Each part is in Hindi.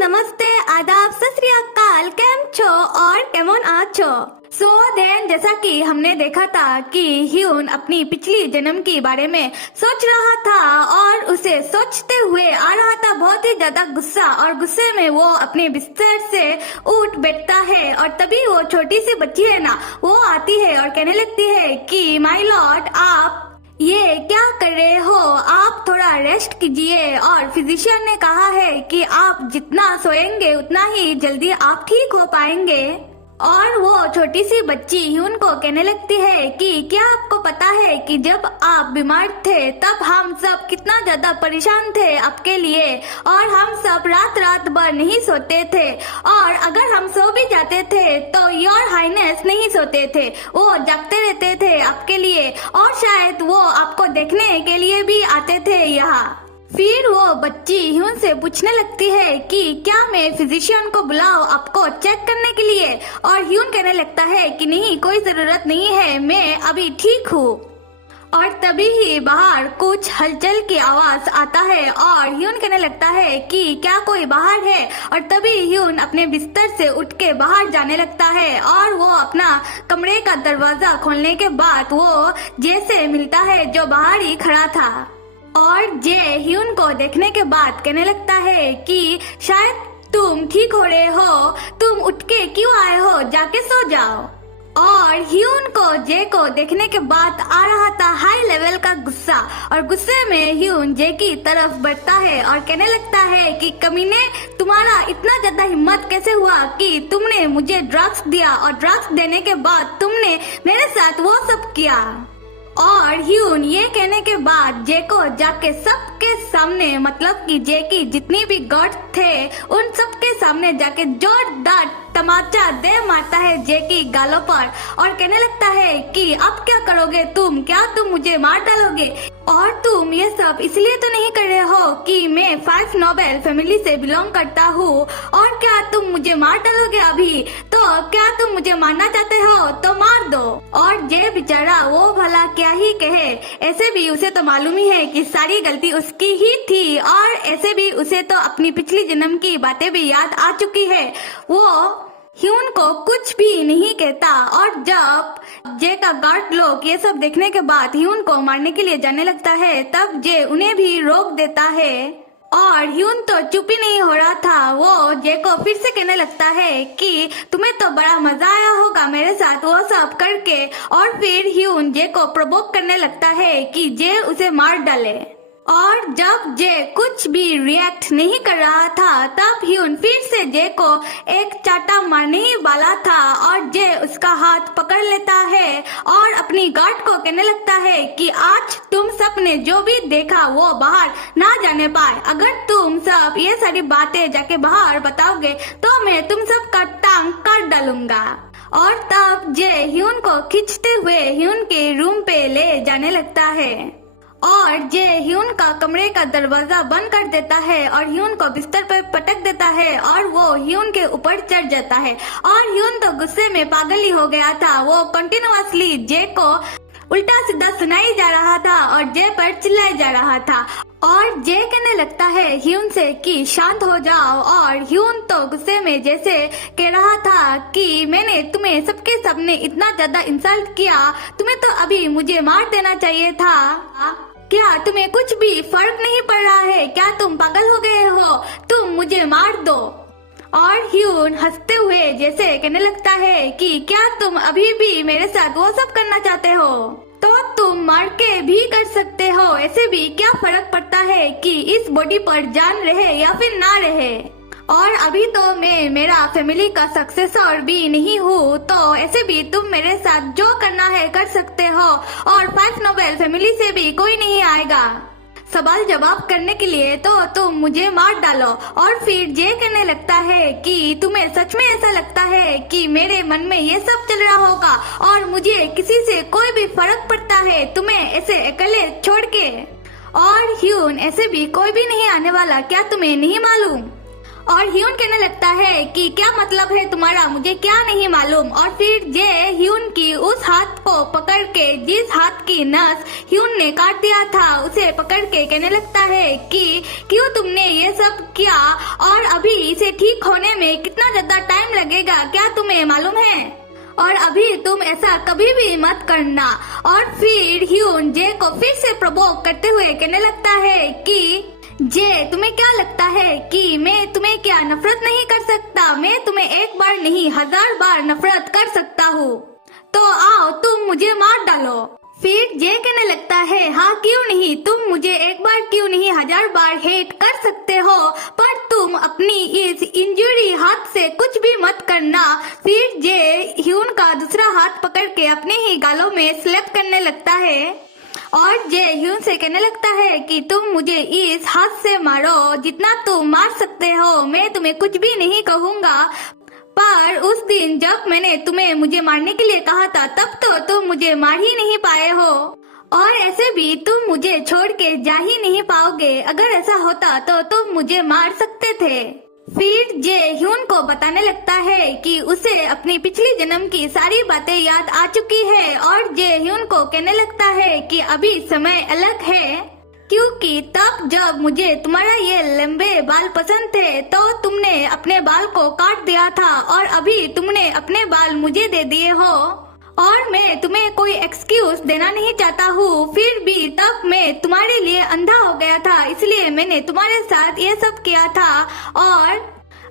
नमस्ते, आदाब, सत श्री अकाल, केम छो और केमन आछो। सो देन जैसा कि हमने देखा था कि ह्यून अपनी पिछली जन्म के बारे में सोच रहा था और उसे सोचते हुए आ रहा था बहुत ही ज्यादा गुस्सा, और गुस्से में वो अपने बिस्तर से उठ बैठता है और तभी वो छोटी सी बच्ची है ना, वो आती है और कहने लगती है कि माय लॉर्ड, आप ये क्या कर रहे हो, आप थोड़ा रेस्ट कीजिए। और फिजिशियन ने कहा है कि आप जितना सोएंगे उतना ही जल्दी आप ठीक हो पाएंगे। और वो छोटी सी बच्ची ह्यून को कहने लगती है कि क्या आपको पता है कि जब आप बीमार थे तब हम सब कितना ज्यादा परेशान थे आपके लिए, और हम सब रात रात भर नहीं सोते थे, और अगर हम सो भी जाते थे तो योर हाइनेस नहीं सोते थे, वो जागते रहते थे आपके लिए, और शायद वो आपको देखने के लिए भी आते थे यहाँ। फिर वो बच्ची ह्यून से पूछने लगती है कि क्या मैं फिजिशियन को बुलाऊं आपको चेक करने के लिए, और ह्यून कहने लगता है कि नहीं, कोई जरूरत नहीं है, मैं अभी ठीक हूँ। और तभी ही बाहर कुछ हलचल की आवाज आता है और ह्यून कहने लगता है कि क्या कोई बाहर है, और तभी ह्यून अपने बिस्तर से उठ के बाहर जाने लगता है, और वो अपना कमरे का दरवाजा खोलने के बाद वो जे से मिलता है जो बाहर ही खड़ा था। और जे ह्यून को देखने के बाद कहने लगता है कि शायद तुम ठीक हो रहे हो, तुम उठ के क्यों आए हो, जाके सो जाओ। और ह्यून को जे को देखने के बाद आ रहा था हाई लेवल का गुस्सा, और गुस्से में ह्यून जे की तरफ बढ़ता है और कहने लगता है कि कमीने, तुम्हारा इतना ज्यादा हिम्मत कैसे हुआ कि तुमने मुझे ड्रग्स दिया, और ड्रग्स देने के बाद तुमने मेरे साथ वो सब किया। और ह्यून ये कहने के बाद जे को जाके सबके सामने, मतलब कि जे की जितनी भी गार्ड थे उन सबके सामने जाके जोरदार तमाचा दे मारता है जे की गालों पर, और कहने लगता है कि अब क्या करोगे तुम, क्या तुम मुझे मार डालोगे, और तुम ये सब इसलिए तो नहीं कर रहे हो कि मैं 5 नोबेल फैमिली से बिलोंग करता हूँ, और क्या तुम मुझे मार डालोगे अभी, तो क्या तुम मुझे मारना चाहते हो तो मार दो। और जे बेचारा वो भला क्या ही कहे, ऐसे भी उसे तो मालूम ही है कि सारी गलती उसकी ही थी, और ऐसे भी उसे तो अपनी पिछली जन्म की बातें भी याद आ चुकी है। वो ह्यून को कुछ भी नहीं कहता, और जब जे का गार्ड लोग ये सब देखने के बाद ह्यून को मारने के लिए जाने लगता है, तब जे उन्हें भी रोक देता है। और ह्यून तो चुप ही नहीं हो रहा था, वो जे को फिर से कहने लगता है कि तुम्हें तो बड़ा मजा आया होगा मेरे साथ वो सब करके, और फिर ह्यून जे को प्रवोक करने लगता है कि जे उसे मार डाले। और जब जे कुछ भी रिएक्ट नहीं कर रहा था, तब ह्यून फिर से जे को एक चाटा मारने ही वाला था, और जे उसका हाथ पकड़ लेता है और अपनी गार्ड को कहने लगता है कि आज तुम सब ने जो भी देखा वो बाहर ना जाने पाए, अगर तुम सब ये सारी बातें जाके बाहर बताओगे तो मैं तुम सब का टांग काट डालूंगा। और तब जे ह्यून को खींचते हुए ह्यून के रूम पे ले जाने लगता है, और जे ह्यून का कमरे का दरवाजा बंद कर देता है और ह्यून को बिस्तर पर पटक देता है, और वो ह्यून के ऊपर चढ़ जाता है। और ह्यून तो गुस्से में पागल ही हो गया था, वो कंटिन्यूअसली जे को उल्टा सीधा सुनाई जा रहा था और जे पर चिल्लाया जा रहा था। और जे कहने लगता है ह्यून से कि शांत हो जाओ, और ह्यून तो गुस्से में जैसे कह रहा था कि मैंने तुम्हें सबके सामने इतना ज्यादा इंसल्ट किया, तुम्हें तो अभी मुझे मार देना चाहिए था, क्या तुम्हें कुछ भी फर्क नहीं पड़ रहा है, क्या तुम पागल हो गए हो, तुम मुझे मार दो। और ह्यून हंसते हुए जैसे कहने लगता है कि क्या तुम अभी भी मेरे साथ वो सब करना चाहते हो, तो तुम मार के भी कर सकते हो, ऐसे भी क्या फर्क पड़ता है कि इस बॉडी पर जान रहे या फिर ना रहे, और अभी तो मैं मेरा फैमिली का सक्सेसर भी नहीं हूँ, तो ऐसे भी तुम मेरे साथ जो करना है कर सकते हो, और 5 नोबेल फैमिली से भी कोई नहीं आएगा सवाल जवाब करने के लिए, तो तुम मुझे मार डालो। और फिर जे कहने लगता है कि तुम्हें सच में ऐसा लगता है कि मेरे मन में ये सब चल रहा होगा और मुझे किसी से कोई भी फर्क पड़ता है तुम्हें ऐसे अकेले छोड़ के, और ह्यून ऐसे भी कोई भी नहीं आने वाला, क्या तुम्हें नहीं मालूम। और ह्यून कहने लगता है कि क्या मतलब है तुम्हारा, मुझे क्या नहीं मालूम। और फिर जे ह्यून की उस हाथ को पकड़ के, जिस हाथ की नस ह्यून ने काट दिया था, उसे पकड़ के कहने लगता है कि क्यों तुमने ये सब किया और अभी इसे ठीक होने में कितना ज्यादा टाइम लगेगा क्या तुम्हें मालूम है? और अभी तुम ऐसा कभी भी मत करना। और फिर ह्यून जे को फिर से प्रवोक करते हुए कहने लगता है कि जे, तुम्हें क्या लगता है कि मैं तुम्हें क्या नफरत नहीं कर सकता? मैं तुम्हें एक बार नहीं 1000 बार नफरत कर सकता हूँ। तो आओ तुम मुझे मार डालो। फिर जे कहने लगता है, हाँ क्यों नहीं, तुम मुझे एक बार क्यों नहीं 1000 बार हेट कर सकते हो, पर तुम अपनी इस इंजरी हाथ से कुछ भी मत करना। फिर जे ह्यून का दूसरा हाथ पकड़ के अपने ही गालों में स्लैप करने लगता है और जे ह्यून से कहने लगता है कि तुम मुझे इस हाथ से मारो, जितना तुम मार सकते हो, मैं तुम्हें कुछ भी नहीं कहूँगा। पर उस दिन जब मैंने तुम्हें मुझे मारने के लिए कहा था, तब तो तुम मुझे मार ही नहीं पाए हो, और ऐसे भी तुम मुझे छोड़ के जा ही नहीं पाओगे। अगर ऐसा होता तो तुम मुझे मार सकते थे। फिर जे ह्यून को बताने लगता है कि उसे अपनी पिछली जन्म की सारी बातें याद आ चुकी है, और जे ह्यून को कहने लगता है कि अभी समय अलग है, क्योंकि तब जब मुझे तुम्हारा ये लंबे बाल पसंद थे तो तुमने अपने बाल को काट दिया था, और अभी तुमने अपने बाल मुझे दे दिए हो, और मैं तुम्हें कोई एक्सक्यूज देना नहीं चाहता हूँ। फिर भी तब मैं तुम्हारे लिए अंधा हो गया था, इसलिए मैंने तुम्हारे साथ ये सब किया था, और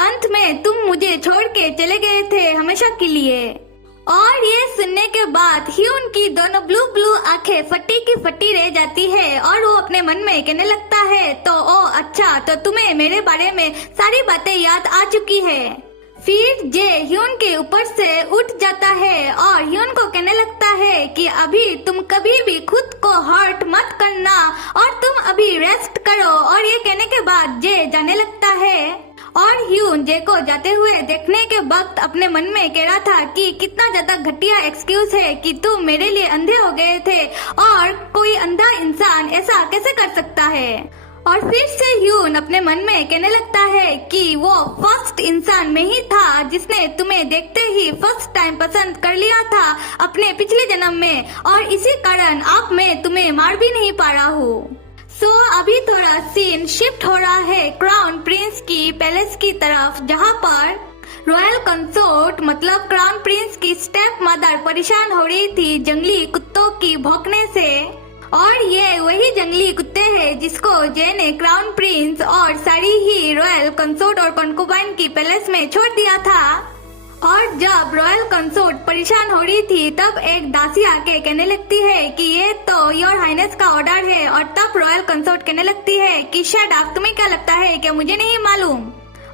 अंत में तुम मुझे छोड़ के चले गए थे हमेशा के लिए। और ये सुनने के बाद ह्यून की दोनों ब्लू ब्लू आंखें फटी की फटी रह जाती है, और वो अपने मन में कहने लगता है, तो ओ अच्छा, तो तुम्हें मेरे बारे में सारी बातें याद आ चुकी है। फिर जे ह्यून के ऊपर से उठ जाता है और ह्यून को कहने लगता है कि अभी तुम कभी भी खुद को हर्ट मत करना, और तुम अभी रेस्ट करो। और ये कहने के बाद जे जाने लगता है, और ह्यून जे को जाते हुए देखने के वक्त अपने मन में कह रहा था कि कितना ज्यादा घटिया एक्सक्यूज है कि तुम मेरे लिए अंधे हो गए थे, और कोई अंधा इंसान ऐसा कैसे कर सकता है। और फिर से ह्यून अपने मन में कहने लगता है कि वो फर्स्ट इंसान में ही था जिसने तुम्हें देखते ही फर्स्ट टाइम पसंद कर लिया था अपने पिछले जन्म में, और इसी कारण अब मैं तुम्हें मार भी नहीं पा रहा हूँ। अभी थोड़ा सीन शिफ्ट हो रहा है क्राउन प्रिंस की पैलेस की तरफ, जहाँ पर रॉयल कंसोर्ट मतलब क्राउन प्रिंस की स्टेप मदर परेशान हो रही थी जंगली कुत्तों की भौंकने से। और ये वही जंगली कुत्ते हैं जिसको जे ने क्राउन प्रिंस और सारी ही रॉयल कंसोर्ट और कंकुबाइन की पैलेस में छोड़ दिया था। और जब रॉयल कंसोर्ट परेशान हो रही थी तब एक दासी आके कहने लगती है कि ये तो योर हाइनेस का ऑर्डर है, और तब रॉयल कंसोर्ट कहने लगती है कि शट अप, तुम्हें क्या लगता है कि मुझे नहीं मालूम,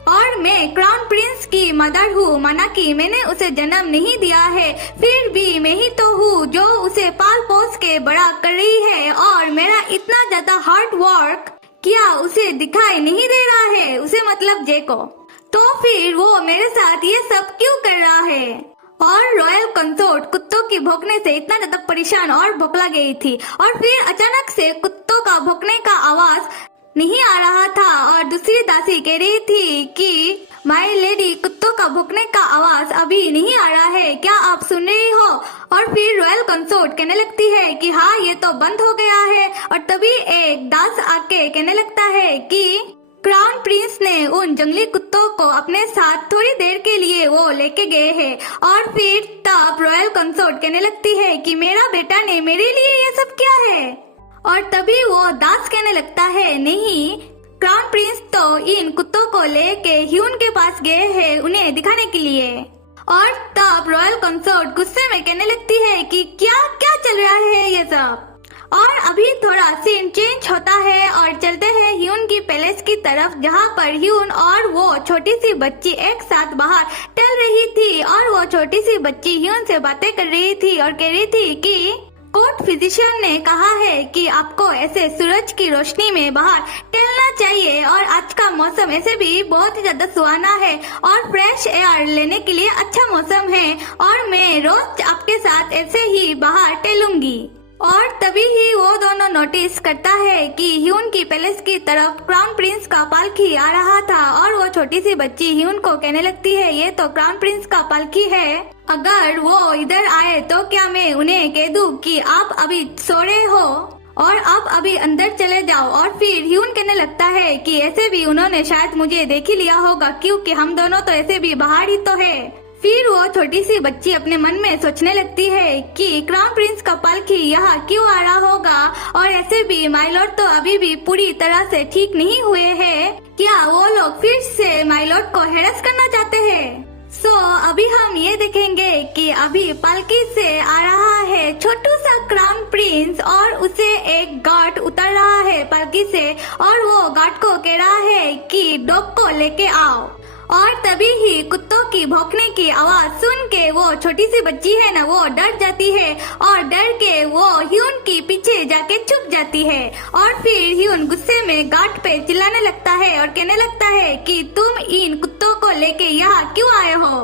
और मैं क्राउन प्रिंस की मदर हूँ, माना कि मैंने उसे जन्म नहीं दिया है, फिर भी मैं ही तो हूँ जो उसे पाल पोस के बड़ा कर रही है, और मेरा इतना ज्यादा हार्ड वर्क क्या उसे दिखाई नहीं दे रहा है, उसे मतलब जे को, तो फिर वो मेरे साथ ये सब क्यों कर रहा है। और रॉयल कंसोर्ट कुत्तों की भौंकने से इतना ज्यादा परेशान और भौंकला गई थी, और फिर अचानक से कुत्तों का भौंकने का आवाज नहीं आ रहा था, और दूसरी दासी कह रही थी कि माय लेडी, कुत्तों का भौंकने का आवाज अभी नहीं आ रहा है, क्या आप सुन रही हो। और फिर रॉयल कंसोर्ट कहने लगती है कि हाँ ये तो बंद हो गया है, और तभी एक दास आके कहने लगता है कि क्राउन प्रिंस ने उन जंगली कुत्तों को अपने साथ थोड़ी देर के लिए वो लेके गए हैं। और फिर तब रॉयल कंसोर्ट कहने लगती है कि मेरा बेटा ने मेरे लिए ये सब किया है, और तभी वो दास कहने लगता है नहीं, क्राउन प्रिंस तो इन कुत्तों को लेके ह्यून के पास गए हैं उन्हें दिखाने के लिए। और तब रॉयल कंसोर्ट गुस्से में कहने लगती है कि क्या क्या चल रहा है ये सब। और अभी थोड़ा सीन चेंज होता है और चलते हैं ह्यून की पैलेस की तरफ, जहाँ पर ह्यून और वो छोटी सी बच्ची एक साथ बाहर टहल रही थी, और वो छोटी सी बच्ची ह्यून से बातें कर रही थी और कह रही थी कि कोर्ट फिजिशियन ने कहा है कि आपको ऐसे सूरज की रोशनी में बाहर टहलना चाहिए, और आज का मौसम ऐसे भी बहुत ही ज्यादा सुहाना है और फ्रेश एयर लेने के लिए अच्छा मौसम है, और मैं रोज आपके साथ ऐसे ही बाहर टहलूंगी। और तभी ही वो दोनों नोटिस करता है कि ह्यून की पैलेस की तरफ क्राउन प्रिंस का पालकी आ रहा था, और वो छोटी सी बच्ची ह्यून को कहने लगती है ये तो क्राउन प्रिंस का पालकी है, अगर वो इधर आए तो क्या मैं उन्हें कह दूं कि आप अभी सो रहे हो। और अब अभी अंदर चले जाओ। और फिर ह्यून कहने लगता है कि ऐसे भी उन्होंने शायद मुझे देख ही लिया होगा, क्योंकि हम दोनों तो ऐसे भी बाहर ही तो है। फिर वो छोटी सी बच्ची अपने मन में सोचने लगती है कि क्राउन प्रिंस का पालकी यहाँ क्यों आ रहा होगा, और ऐसे भी माय लॉर्ड तो अभी भी पूरी तरह से ठीक नहीं हुए हैं। क्या वो लोग फिर से माय लॉर्ड को हेरस करना चाहते हैं? अभी हम ये देखेंगे कि अभी पालकी से आ रहा है छोटू सा क्राउन प्रिंस, और उसे एक गार्ड उतर रहा है पालकी से, और वो गार्ड को कह रहा है कि डॉग को लेके आओ। और तभी ही कुत्तों की भौंकने की आवाज सुन के वो छोटी सी बच्ची है ना, वो डर जाती है, और डर के वो ह्यून के पीछे जाके छुप जाती है। और फिर ह्यून गुस्से में गार्ड पे चिल्लाने लगता है और कहने लगता है कि तुम इन कुत्तों को लेके यहाँ क्यों आए हो।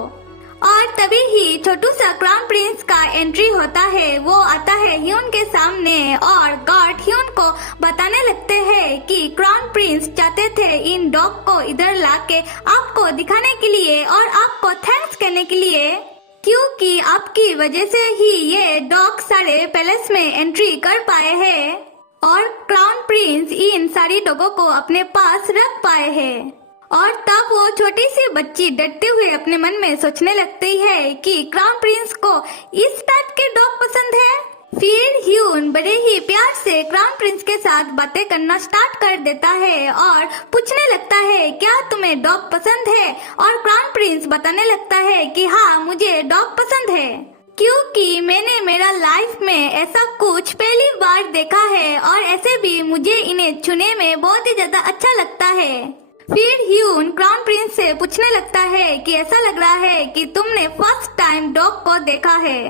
और तभी ही छोटू सा क्राउन प्रिंस का एंट्री होता है। वो आता है ह्यून के सामने, और गार्ड ह्यून को बताने लगते हैं कि क्राउन प्रिंस चाहते थे इन डॉग को इधर लाके आपको दिखाने के लिए और आपको थैंक्स कहने के लिए, क्योंकि आपकी वजह से ही ये डॉग सारे पैलेस में एंट्री कर पाए हैं, और क्राउन प्रिंस इन सारी डॉगों को अपने पास रख पाए हैं। और तब वो छोटी सी बच्ची डरते हुए अपने मन में सोचने लगती है कि क्राउन प्रिंस को इस टाइप के डॉग पसंद है। फिर ह्यून बड़े ही प्यार से क्राउन प्रिंस के साथ बातें करना स्टार्ट कर देता है और पूछने लगता है क्या तुम्हें डॉग पसंद है, और क्राउन प्रिंस बताने लगता है कि हाँ मुझे डॉग पसंद है, क्योंकि मैंने मेरा लाइफ में ऐसा कुछ पहली बार देखा है, और ऐसे भी मुझे इन्हें छूने में बहुत ही ज्यादा अच्छा लगता है। फिर ह्यून क्राउन प्रिंस से पूछने लगता है कि ऐसा लग रहा है कि तुमने फर्स्ट टाइम डॉग को देखा है,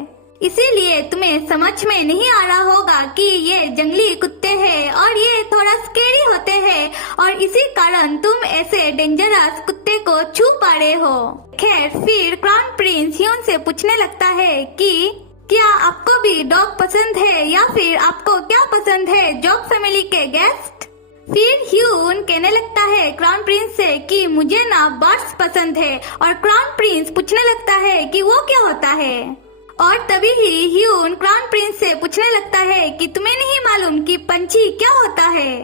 इसीलिए तुम्हें समझ में नहीं आ रहा होगा कि ये जंगली कुत्ते हैं और ये थोड़ा स्केरी होते हैं, और इसी कारण तुम ऐसे डेंजरस कुत्ते को छू पा रहे हो। खैर फिर क्राउन प्रिंस ह्यून से पूछने लगता है कि क्या आपको भी डॉग पसंद है, या फिर आपको क्या पसंद है, जॉग फैमिली के गेस्ट। फिर ह्यून कहने लगता है क्राउन प्रिंस से कि मुझे ना बर्ड्स पसंद है, और क्राउन प्रिंस पूछने लगता है कि वो क्या होता है। और तभी ही ह्यून क्राउन प्रिंस से पूछने लगता है कि तुम्हें नहीं मालूम कि पंछी क्या होता है,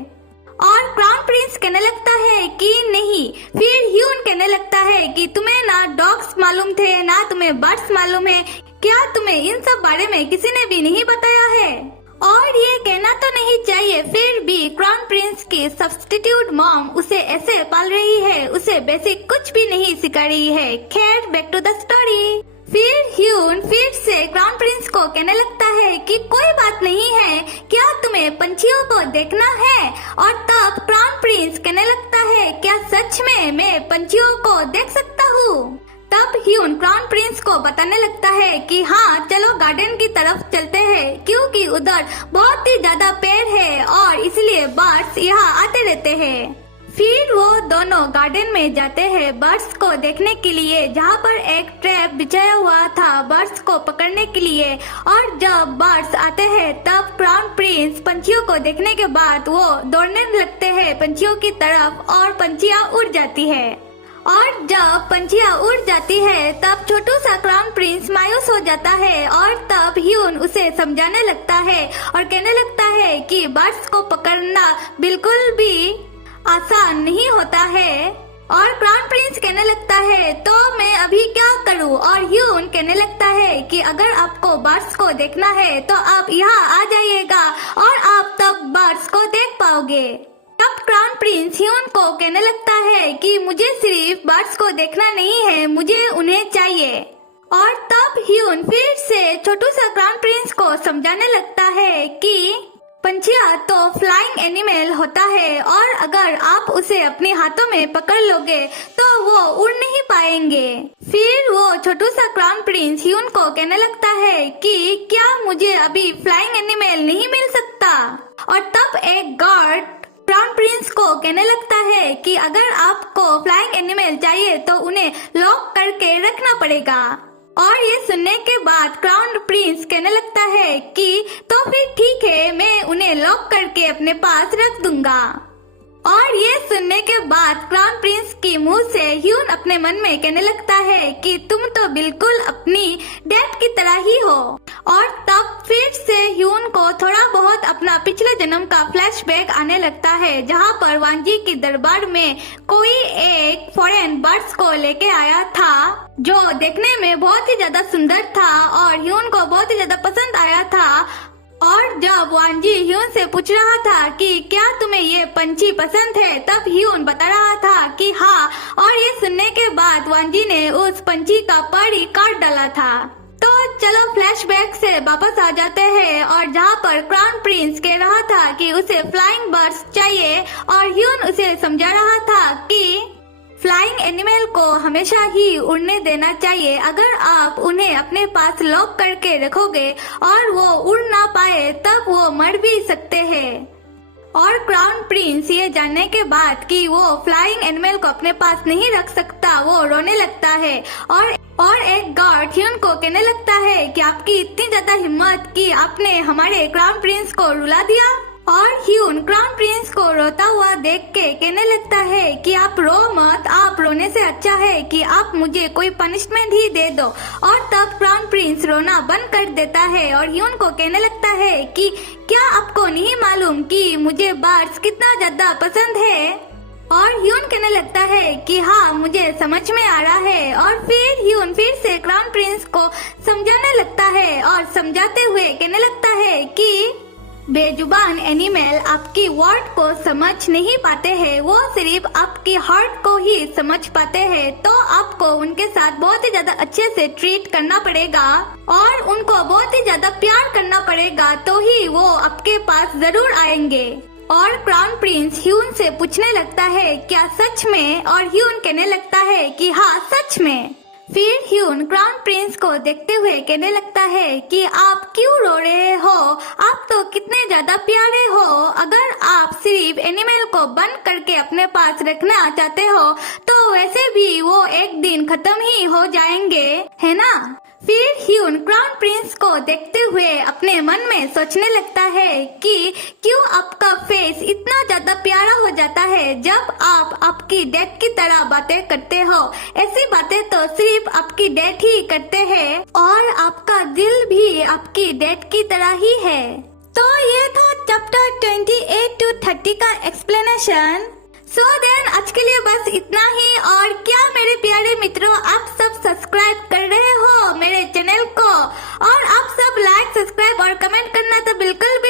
और क्राउन प्रिंस कहने लगता है कि नहीं। फिर ह्यून कहने लगता है कि तुम्हें ना डॉग्स मालूम थे ना तुम्हें बर्ड्स मालूम है, क्या तुम्हें इन सब बारे में किसी ने भी नहीं बताया है। और ये कहना तो नहीं चाहिए, फिर भी क्राउन प्रिंस की सब्स्टिट्यूट मॉम उसे ऐसे पाल रही है, उसे बेसिक कुछ भी नहीं सिखा रही है। खैर बैक टू द स्टोरी। फिर ह्यून फिर से क्राउन प्रिंस को कहने लगता है कि कोई बात नहीं है, क्या तुम्हें पंछियों को देखना है। और तब क्राउन प्रिंस कहने लगता है क्या सच में मैं पंछियों को देख सकता हूँ। तब ह्यून क्राउन प्रिंस को बताने लगता है कि हाँ चलो गार्डन की तरफ चलते हैं, क्योंकि उधर बहुत ही ज्यादा पेड़ है और इसलिए बर्ड्स यहाँ आते रहते हैं। फिर वो दोनों गार्डन में जाते हैं बर्ड्स को देखने के लिए, जहाँ पर एक ट्रैप बिछाया हुआ था बर्ड्स को पकड़ने के लिए। और जब बर्ड्स आते हैं तब क्राउन प्रिंस पंछियों को देखने के बाद वो दौड़ने लगते हैं पंछियों की तरफ, और पंछियाँ उड़ जाती है। और जब पंछियाँ उड़ जाती है तब छोटू सा क्राउन प्रिंस मायूस हो जाता है, और तब ह्यून उसे समझाने लगता है और कहने लगता है कि बर्ड्स को पकड़ना बिल्कुल भी आसान नहीं होता है। और क्राउन प्रिंस कहने लगता है तो मैं अभी क्या करूं, और ह्यून कहने लगता है कि अगर आपको बर्ड्स को देखना है तो आप यहाँ आ जाइएगा और आप तब बर्ड्स को देख पाओगे। तब क्राउन प्रिंस ह्यून को कहने लगता है कि मुझे सिर्फ बर्ड्स को देखना नहीं है, मुझे उन्हें चाहिए। और तब ह्यून फिर से छोटू सा क्राउन प्रिंस को समझाने लगता है कि पंछियाँ तो फ्लाइंग एनिमल होता है, और अगर आप उसे अपने हाथों में पकड़ लोगे तो वो उड़ नहीं पाएंगे। फिर वो छोटू सा क्राउन प्रिंस ह्यून को कहने लगता है कि क्या मुझे अभी फ्लाइंग एनिमल नहीं मिल सकता। और तब एक गार्ड क्राउन प्रिंस को कहने लगता है कि अगर आपको फ्लाइंग एनिमल चाहिए तो उन्हें लॉक करके रखना पड़ेगा। और ये सुनने के बाद क्राउन प्रिंस कहने लगता है कि तो फिर ठीक है, मैं उन्हें लॉक करके अपने पास रख दूंगा। और ये सुनने के बाद क्राउन प्रिंस की मुंह से ह्यून अपने मन में कहने लगता है कि तुम तो बिल्कुल अपनी डैड की तरह ही हो। और तब फिर से ह्यून को थोड़ा बहुत अपना पिछले जन्म का फ्लैशबैक आने लगता है, जहाँ पर वांजी के दरबार में कोई एक फॉरेन बर्ड्स को लेके आया था जो देखने में बहुत ही ज्यादा सुंदर था और ह्यून को बहुत ही ज्यादा पसंद आया था। और जब वांजी ह्यून से पूछ रहा था कि क्या तुम्हें ये पंछी पसंद है, तब ह्यून बता रहा था कि हाँ, और ये सुनने के बाद वांजी ने उस पंछी का पर ही काट डाला था। तो चलो फ्लैशबैक से वापस आ जाते हैं और जहाँ पर क्राउन प्रिंस कह रहा था कि उसे फ्लाइंग बर्ड्स चाहिए और ह्यून उसे समझा रहा था कि फ्लाइंग एनिमल को हमेशा ही उड़ने देना चाहिए। अगर आप उन्हें अपने पास लॉक करके रखोगे और वो उड़ ना पाए तब वो मर भी सकते हैं। और क्राउन प्रिंस ये जानने के बाद कि वो फ्लाइंग एनिमल को अपने पास नहीं रख सकता, वो रोने लगता है और एक गार्ड ह्यून को कहने लगता है कि आपकी इतनी ज्यादा हिम्मत कि आपने हमारे क्राउन प्रिंस को रुला दिया। और ह्यून क्राउन प्रिंस को रोता हुआ देख के कहने लगता है कि आप रो मत, आप रोने से अच्छा है कि आप मुझे कोई पनिशमेंट ही दे दो। और तब क्राउन प्रिंस रोना बंद कर देता है और ह्यून को कहने लगता है कि क्या आपको नहीं मालूम कि मुझे बर्ड्स कितना ज्यादा पसंद है। और ह्यून कहने लगता है कि हाँ, मुझे समझ में आ रहा है। और फिर ह्यून फिर से क्राउन प्रिंस को समझाने लगता है और समझाते हुए कहने लगता है कि बेजुबान एनिमल आपकी वर्ड को समझ नहीं पाते हैं, वो सिर्फ आपकी हार्ट को ही समझ पाते हैं। तो आपको उनके साथ बहुत ही ज्यादा अच्छे से ट्रीट करना पड़ेगा और उनको बहुत ही ज्यादा प्यार करना पड़ेगा, तो ही वो आपके पास जरूर आएंगे। और क्राउन प्रिंस ह्यून से पूछने लगता है क्या सच में, और ह्यून कहने लगता है कि हाँ सच में। फिर ह्यून क्राउन प्रिंस को देखते हुए कहने लगता है कि आप क्यों रो रहे हो, आप तो कितने ज्यादा प्यारे हो। अगर आप सिर्फ एनिमल को बंद करके अपने पास रखना चाहते हो तो वैसे भी वो एक दिन खत्म ही हो जाएंगे, है ना। फिर ह्यून क्राउन प्रिंस को देखते हुए अपने मन में सोचने लगता है कि क्यों आपका फेस इतना ज्यादा प्यारा हो जाता है जब आप आपकी डैड की तरह बातें करते हो। ऐसी बातें तो सिर्फ आपकी डैड ही करते हैं और आपका दिल भी आपकी डैड की तरह ही है। तो ये था चैप्टर 28 to 30 का एक्सप्लेनेशन। सो देन आज के लिए बस इतना ही। और क्या मेरे प्यारे मित्रों, आप सब सब्सक्राइब कर रहे हो मेरे चैनल को, और आप सब लाइक, सब्सक्राइब और कमेंट करना तो बिल्कुल भी